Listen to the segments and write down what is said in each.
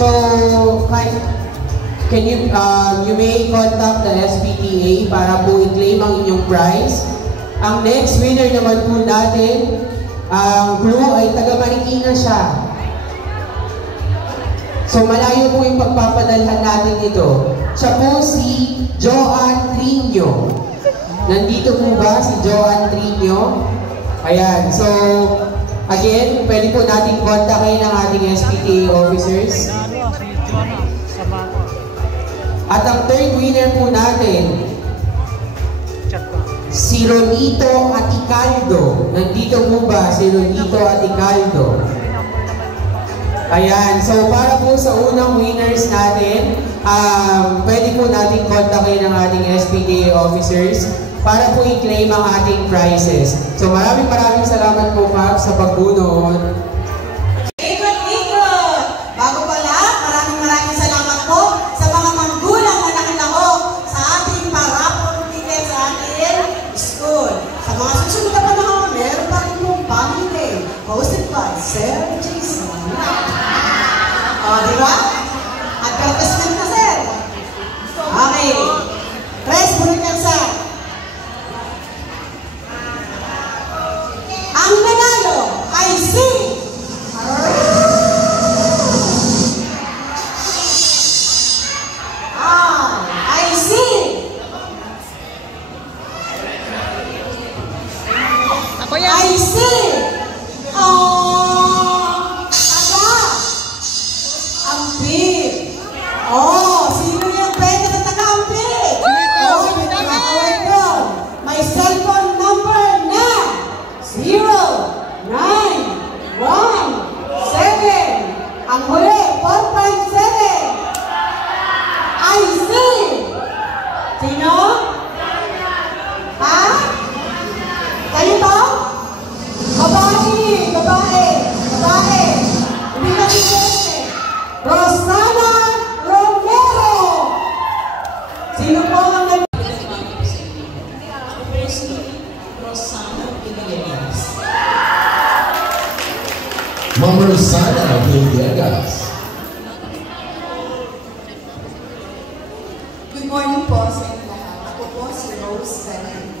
So, can you, you may contact the SPTA para po i-claim ang inyong prize. Ang next winner naman po natin, ang clue ay taga-Marikina siya. So, malayo po yung pagpapadalhan natin ito. Siya po si Joanne Trino. Nandito po ba si Joanne Trino? Ayan, so, again, pwede po natin kontakin ang ating SPTA officers. At ang third winner po natin, si Ronito Aticaldo. Nandito po ba si Ronito Aticaldo? Ayan, so para po sa unang winners natin, pwede po natin kontakin ang ating SPTA officers para po i-claim ang ating prizes. So maraming salamat po, Fab, sa pagbunod. Ikot-ikot! Bago pala, maraming salamat po sa mga manggulang na nakilahok sa ating parapol ticket sa ating school. Sa mga susunod na panahon, meron pa rin pong family day hosted by Sir Jason. Diba? Advertisement na, sir. Okay. Press, bunod yan, sir. Ang nanalo ay si ako yan. I see. Ampir. Sino yung pwede na taga-ampir? May cellphone number na 0917. Ang huli, 457. I see. Sino? Ha? Kayo ba? Babae. Hindi na pwede. Rosana Romero. Sino po ang Rosana Villegas. Ma'am Rosana Villegas. Good morning po sa inyo lahat. Ako po si Rose Bennett.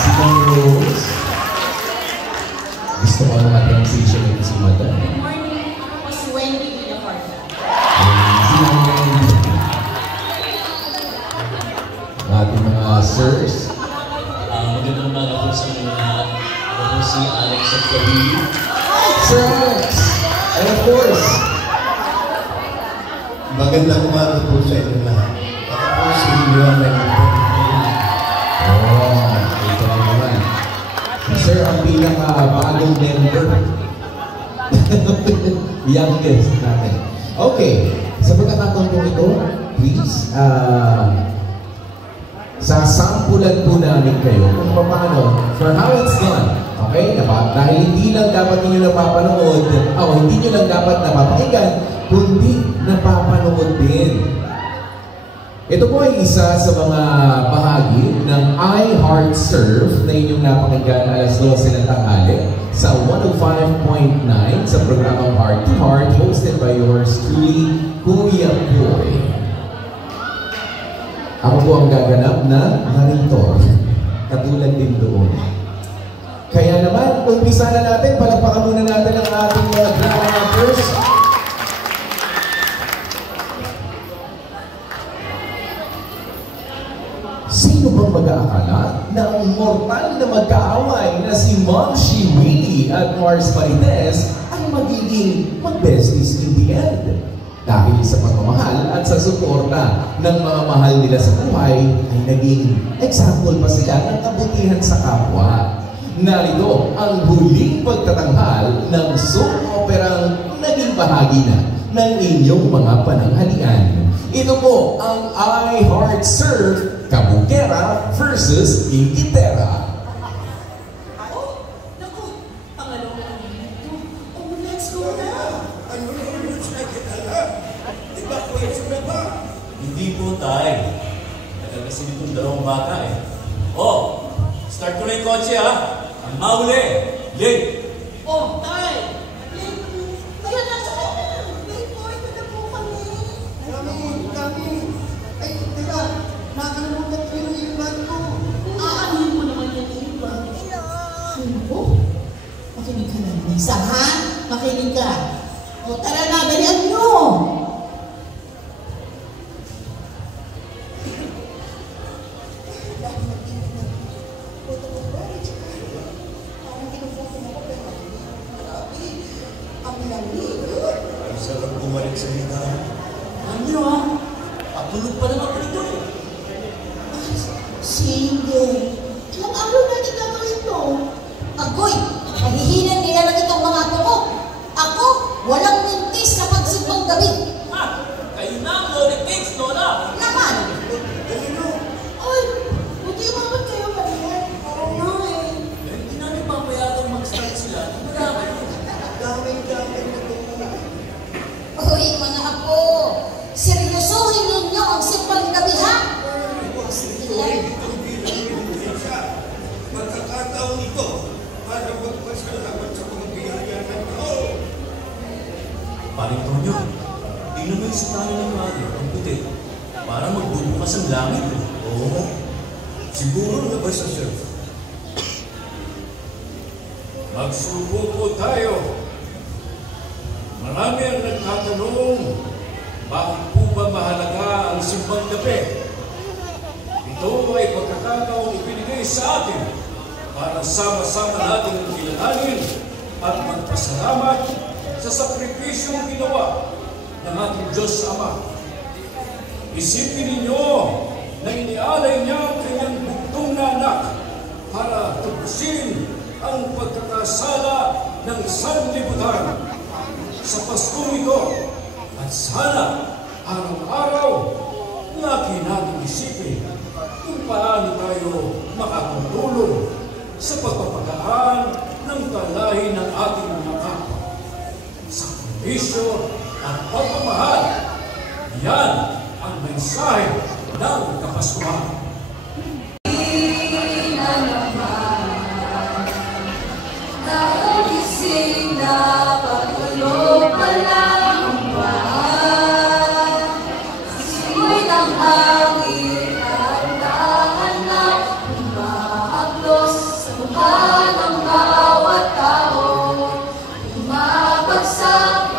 Si Ma'am Rose. Gusto ko ang transition ng si Madam. Good morning. Ako po si Wendy Villacorta. Si Ma'am Wendy. Ang ating mga sirs. Magandang umaga po sa inyo lahat. Ako po si Alex at Kabili. Sir Alex. And of course, magandang umaga po sa inyo lahat. Ako po si Juan Nagpapalito. ito na naman. Si Sir ang pinaka-bagong member. Youngest natin. Okay. Sa pagkakataon po ito, please, sasampulan po namin kayo kung paano, for how it's done. Okay? Dahil hindi lang dapat ninyo napapanood, hindi nyo lang dapat napapakinggan, kundi napapanood din. Ito po ay isa sa mga bahagi ng iHeartServe na inyong napakinggan alas 12 ng tanghali sa 105.9 sa programang Heart to Heart hosted by yours truly, Kuya Boy. Ako po ang gaganap na narrator. Katulad din doon. Kaya naman, umpisa na natin, palakpakan muna natin ang ating mga drama-rappers. Sino bang mag-aakala na ang mortal na magkaaway na si Momshi Willie at Mars Marites ay magiging mag-besties in the end? Dahil sa pagmamahal at sa suporta ng mga mahal nila sa buhay, ay naging example pa sila ng kabutihan sa kapwa. Narito ang huling pagtatanghal ng soap operang naging bahagi na ng inyong mga pananghalian. Ito po ang iHeartServe Kabukera versus Ingitera. Let's go na. Hindi po tayo. Tagal kasi nitong dalawang bata eh. Start ko na yung kotse ha. Ang mauli. Late. Tay! Late na sa kanya. Late po ito. O tara na, dalihan nyo! Ang sarap bumalik sa higaan. Ano ha? Patulog pa naman ko nito eh. Sige. Ilang araw natin gagawin to? Agoy, pahihinan nila lang itong mga tuko. Ako, walang mintis na pagsimbang gabi. Ha? Kayo na ang Lord Thanks, Lola! Naman! Dali no. Ay, buti naman kayo ganyan. Oo nga eh. Eh, hindi namin papayagang mag-start sila. Marami yun. Daming-daming na ito. Uy, mga apo, seryosohin ninyo ang simbang gabi, ha? Sige lang. Magkakataon ito para magpasalamat sa mga biyaya ng tao. Paring Tonyo, tingnan mo yung sitana ng mari, ang puti. Para magbubukas ang langit eh. Oo. Siguro na ba sa surf? Magsubo po tayo. Marami ang nagtatanong, bakit po ba mahalaga ang simbang gabi? Ito ay pagkakataong ibinigay sa atin para sama-sama nating kilalanin at magpasalamat sa sakripisyong ginawa ng ating Diyos Ama. Isipin ninyo na inialay niya ang kanyang bugtong na anak para tubusin ang pagkakasala ng sanlibutan sa Paskong ito. At sana araw-araw lagi natin isipin kung paano tayo makatutulong sa pagpapagaan ng kalahi ng ating mga kapwa. Sakripisyo at pagmamahal, yan ang mensahe ng Kapaskuhan. Nagising na patulog pa lang ang buwan. Simoy ng hangin at dahan na umahaplos sa mukha ng bawat tao. Umabagsak